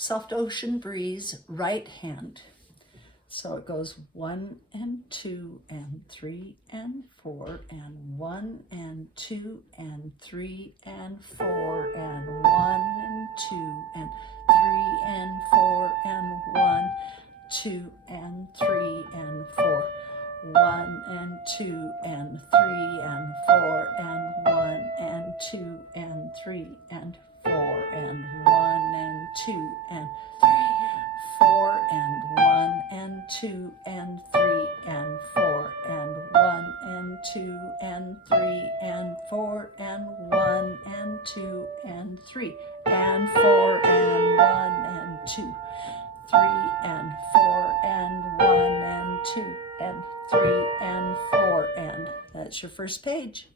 Soft ocean breeze, right hand. So it goes 1 and 2 and 3 and 4 and 1 and 2 and 3 and 4 and 1 and 2 and 3 and 4 and 1, 2 and 3 and 4. 1 and 2 and 3 and 4 and 1 and 2 and 3 and 4 and 1 and 2 and 3 and 4 and 1 and 2 and 3 and 4 and 1 and 2 and 3 and 4 and 1 and 2 and 3 and 4 and 1 and 2, 3 and 4 and 1 and 2 and 3 and 4 and that's your first page.